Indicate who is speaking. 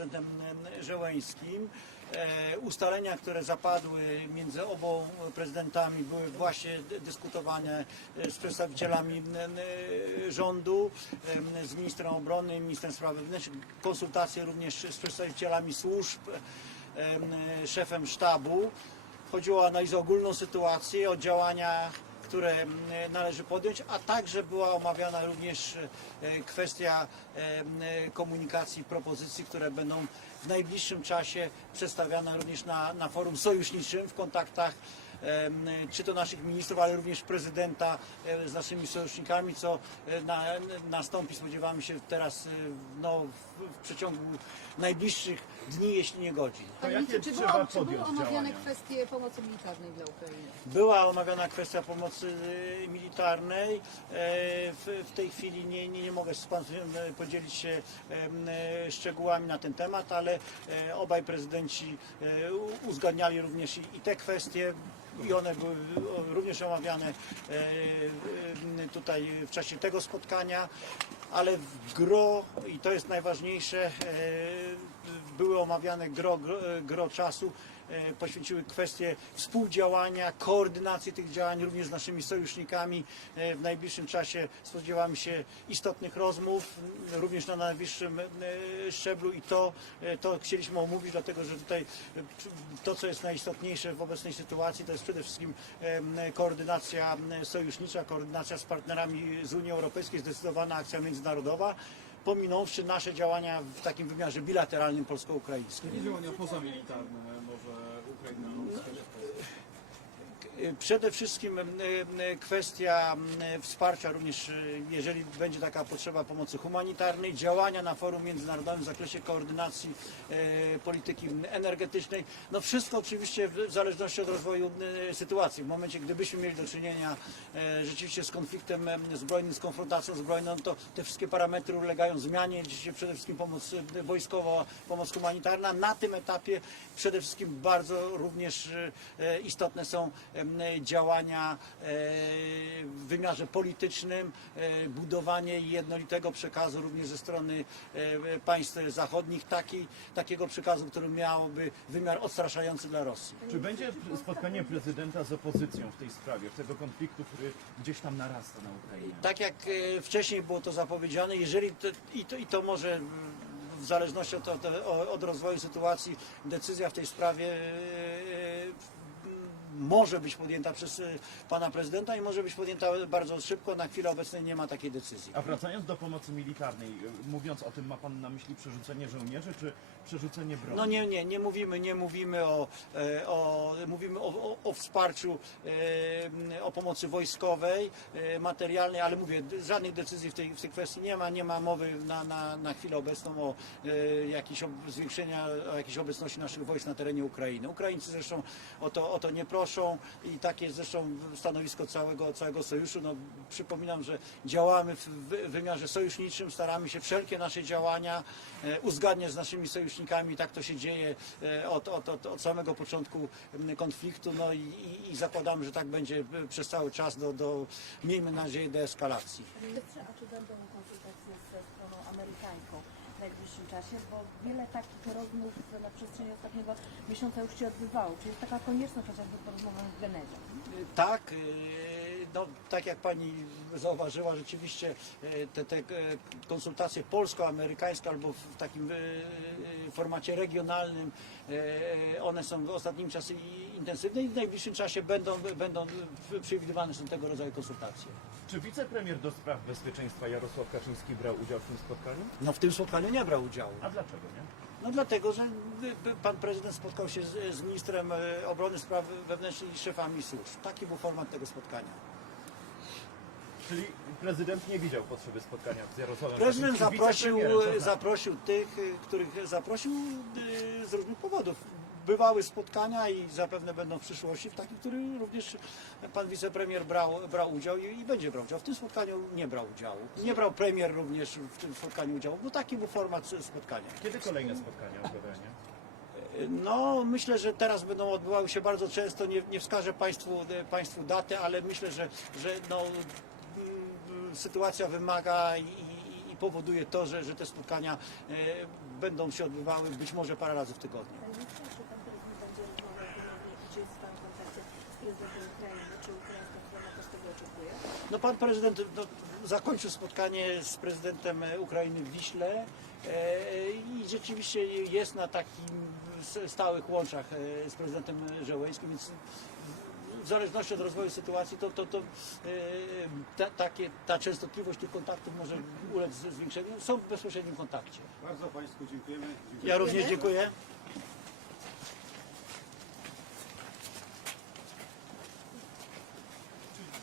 Speaker 1: prezydentem Żeleńskim. E, Ustalenia, które zapadły między obą prezydentami były właśnie dyskutowane e, z przedstawicielami rządu, e, z ministrem obrony, ministrem spraw wewnętrznych, konsultacje również z przedstawicielami służb, szefem sztabu. Chodziło o analizę ogólną sytuacji, o działania które mm, należy podjąć, a także była omawiana również e, kwestia e, m, komunikacji propozycji, które będą w najbliższym czasie przedstawiane również na, na forum sojuszniczym w kontaktach czy to naszych ministrów, ale również prezydenta e, z naszymi sojusznikami, co e, na, nastąpi, spodziewamy się teraz e, no, w, w przeciągu najbliższych dni, jeśli nie godzin.
Speaker 2: Panie ministrze, czy,
Speaker 3: trzeba
Speaker 2: było, czy były
Speaker 3: podjąć
Speaker 2: omawiane kwestie pomocy militarnej dla Ukrainy?
Speaker 1: Była omawiana kwestia pomocy militarnej. W, w tej chwili nie, nie, nie mogę z Państwem e, podzielić się szczegółami na ten temat, ale obaj prezydenci uzgadniali również i, i te kwestie. I one były również omawiane e, e, tutaj w czasie tego spotkania, ale w gro, i to jest najważniejsze, e, były omawiane gro, gro, gro czasu poświęciły kwestie współdziałania, koordynacji tych działań również z naszymi sojusznikami. E, W najbliższym czasie spodziewamy się istotnych rozmów, również na najwyższym e, szczeblu i to, e, to chcieliśmy omówić, dlatego że tutaj e, to, co jest najistotniejsze w obecnej sytuacji, to jest przede wszystkim koordynacja sojusznicza, koordynacja z partnerami z Unii Europejskiej, zdecydowana akcja międzynarodowa, pominąwszy nasze działania w takim wymiarze bilateralnym polsko-ukraińskim.
Speaker 4: Jakie działania pozamilitarne może Ukraina uzyskać?
Speaker 1: Przede wszystkim kwestia wsparcia również, e, jeżeli będzie taka potrzeba pomocy humanitarnej, działania na forum międzynarodowym w zakresie koordynacji e, polityki energetycznej. No wszystko oczywiście w zależności od rozwoju sytuacji. W momencie, gdybyśmy mieli do czynienia e, rzeczywiście z konfliktem em, zbrojnym, z konfrontacją zbrojną, to te wszystkie parametry ulegają zmianie. Dzisiaj przede wszystkim pomoc wojskowa, pomoc humanitarna. Na tym etapie przede wszystkim bardzo również istotne są działania e, w wymiarze politycznym, e, budowanie jednolitego przekazu również ze strony e, państw zachodnich, taki, takiego przekazu, który miałby wymiar odstraszający dla Rosji.
Speaker 3: Czy będzie spotkanie prezydenta z opozycją w tej sprawie, w tego konfliktu, który gdzieś tam narasta na Ukrainie?
Speaker 1: Tak jak wcześniej było to zapowiedziane, jeżeli to, i, to, i to może w zależności od, od, od rozwoju sytuacji decyzja w tej sprawie może być podjęta przez e, pana prezydenta i może być podjęta bardzo szybko. Na chwilę obecną nie ma takiej decyzji.
Speaker 3: A wracając do pomocy militarnej, y, mówiąc o tym, ma Pan na myśli przerzucenie żołnierzy, czy przerzucenie broni?
Speaker 1: No nie, nie, nie mówimy, nie mówimy o, e, o mówimy o, o, o wsparciu, e, o pomocy wojskowej, e, materialnej, ale mówię, żadnych decyzji w tej, w tej kwestii nie ma, nie ma mowy na, na, na chwilę obecną o jakiejś ob- zwiększenia, o jakiejś obecności naszych wojsk na terenie Ukrainy. Ukraińcy zresztą o to, o to nie proszą i takie jest zresztą stanowisko całego, całego sojuszu. No, przypominam, że działamy w wy- wymiarze sojuszniczym, staramy się wszelkie nasze działania e, uzgadniać z naszymi sojusznikami. Tak to się dzieje e, od, od, od, od samego początku konfliktu no i, i, zakładamy, że tak będzie e, przez cały czas do, do miejmy nadzieję, deeskalacji.
Speaker 5: Czy będą konsultacje ze stroną amerykańską w najbliższym czasie? Bo wiele takich rozmów na przestrzeni ostatniego miesiąca już się odbywało. Czy jest taka konieczność chociażby po rozmowach w Genewie?
Speaker 1: Tak, e, no, tak jak pani zauważyła, rzeczywiście e, te, te e, konsultacje polsko-amerykańskie albo w takim formacie regionalnym, one są w ostatnim czasie intensywne i w najbliższym czasie będą, będą przewidywane są tego rodzaju konsultacje.
Speaker 3: Czy wicepremier do spraw bezpieczeństwa Jarosław Kaczyński brał udział w tym spotkaniu?
Speaker 1: No w tym spotkaniu nie brał udziału.
Speaker 3: A dlaczego nie?
Speaker 1: No dlatego, że pan prezydent spotkał się z, z ministrem e, obrony spraw wewnętrznych i szefami służb. Taki był format tego spotkania.
Speaker 3: Czyli prezydent nie widział potrzeby spotkania z Jarosławem
Speaker 1: Prezydent zaprosił,
Speaker 3: znaczy?
Speaker 1: zaprosił tych, y, których zaprosił z różnych powodów. Bywały spotkania i zapewne będą w przyszłości, w takich, w których również pan wicepremier brał, brał udział i, i będzie brał udział. W tym spotkaniu nie brał udziału. Nie brał premier również w tym spotkaniu udziału, bo taki był format spotkania.
Speaker 3: Kiedy kolejne spotkania Gowenie?
Speaker 1: No, myślę, że teraz będą odbywały się bardzo często. Nie, nie wskażę Państwu, państwu daty, ale myślę, że, że no, mm, sytuacja wymaga i, i, i powoduje to, że, że te spotkania e, będą się odbywały być może parę razy w tygodniu.
Speaker 5: Panie ministrze, czy pan prezydent będzie rozmawiał ponownie i czy jest pan w kontakcie z prezydentem Ukrainy? Czy ukraińska strona też tego oczekuje?
Speaker 1: No pan prezydent no, zakończył spotkanie z prezydentem e, Ukrainy w Wiśle e, i rzeczywiście jest na takim stałych łączach e, z prezydentem Żołęskim, więc w zależności od rozwoju sytuacji to, to, to e, ta, takie, ta częstotliwość tych kontaktów może ulec zwiększeniu. Są w bezpośrednim kontakcie.
Speaker 6: Bardzo Państwu dziękujemy.
Speaker 1: Ja również dziękuję.